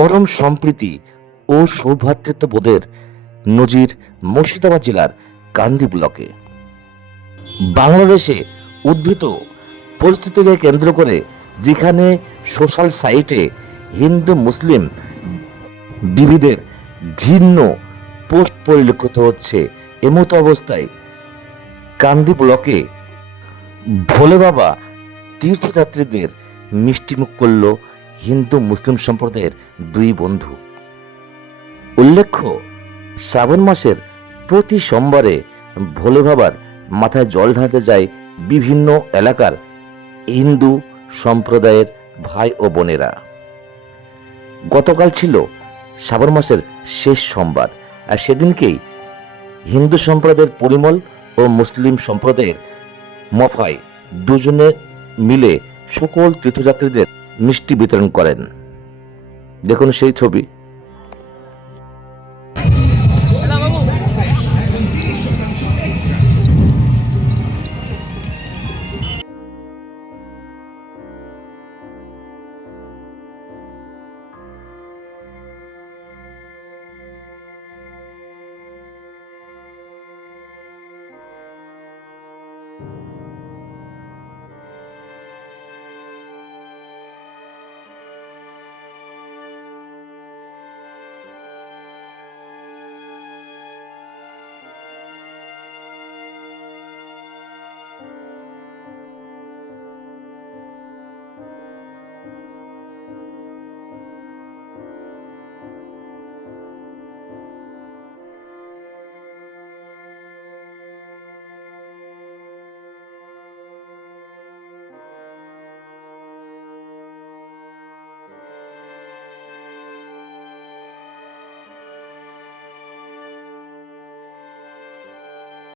পরম সম্প্রীতি ও সৌভ্রাতৃত্ববোধের নজির মুর্শিদাবাদ জেলার কান্দি ব্লকে। বাংলাদেশে উদ্ভূত পরিস্থিতিকে কেন্দ্র করে যেখানে সোশ্যাল সাইটে হিন্দু, মুসলিম বিবিধের ঘৃণ্য পোস্ট পরিলক্ষিত হচ্ছে এমতো অবস্থায় কান্দি ব্লকে ভোলে বাবা তীর্থযাত্রীদের মিষ্টিমুখ করল হিন্দু মুসলিম সম্প্রদায়ের দুই বন্ধু। উল্লেখ্য, শ্রাবণ মাসের প্রতি সোমবারে ভোলে বাবার মাথায় জল ঢালতে যায় বিভিন্ন এলাকার হিন্দু সম্প্রদায়ের ভাই ও বোনেরা। গতকাল ছিল শ্রাবণ মাসের শেষ সোমবার, আর সেদিনকেই হিন্দু সম্প্রদায়ের পরিমল ও মুসলিম সম্প্রদায়ের মফায় দুজনে মিলে সকল তীর্থযাত্রীদের মিষ্টি বিতরণ করেন। দেখুন সেই ছবি।